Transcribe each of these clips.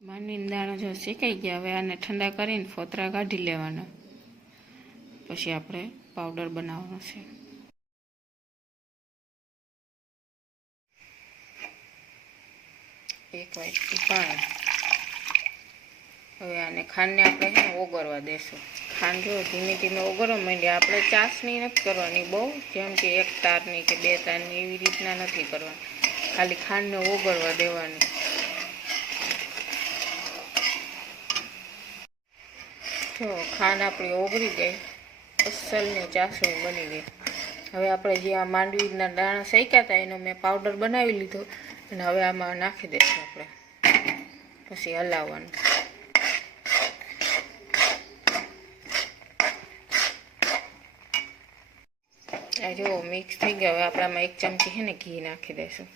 માની દાણા જો શેકાઈ ગયા હવે આને ઠંડા કરીને ફોતરા કાઢી લેવાના પછી આપણે પાવડર બનાવવાનો છે. એક વાટકી પાણી હવે આને ખાંડને આપણે ઓગળવા દેશું. ખાંડ જો ધીમે ધીમે ઓગળવા માંડીએ આપણે ચાસણી નથી કરવાની બહુ, જેમ કે એક તારની કે બે તારની એવી રીતના નથી કરવાની. ખાલી ખાંડને ઓગળવા દેવાની. જો ખાંડ આપણી ઓગળી ગઈ. અસલની ચાસણી બની ગઈ. હવે આપણે જે આ માંડવીના દાણા શેક્યા હતા એનો મેં પાવડર બનાવી લીધો અને હવે આમાં નાખી દઈશું આપણે. પછી હલાવવાનું. આ જો મિક્સ થઈ ગયો. હવે આપણામાં એક ચમચી છે ને ઘી નાખી દઈશું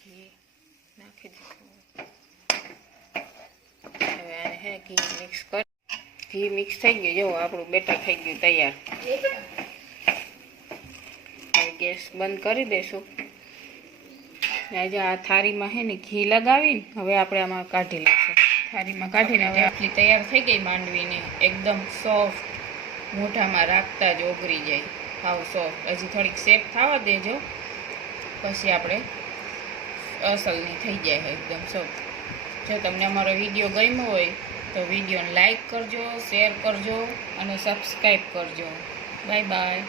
ઘી હવે હે ઘી મિક્સ કરી ઘી મિક્સ થઈ ગયું જો આપણું બેટર થઈ ગયું તૈયાર હવે ગેસ બંધ કરી દઈશું આજે આ થાળીમાં હે ને ઘી લગાવીને હવે આપણે આમાં કાઢી લઈશું થાળીમાં કાઢીને હવે આપણી તૈયાર થઈ ગઈ માંડવીને એકદમ સોફ્ટ મોઢામાં રાખતા જ ઓગરી જાય સાવ સોફ્ટ હજી થોડીક શેપ થવા દેજો પછી આપણે અસલની થઈ જાય એકદમ. સોફ્ટ જો તમને અમારો વીડિયો ગમ્યો હોય, તો વિડીયોને લાઈક કરજો શેર કરજો અને સબસ્ક્રાઈબ કરજો. Bye bye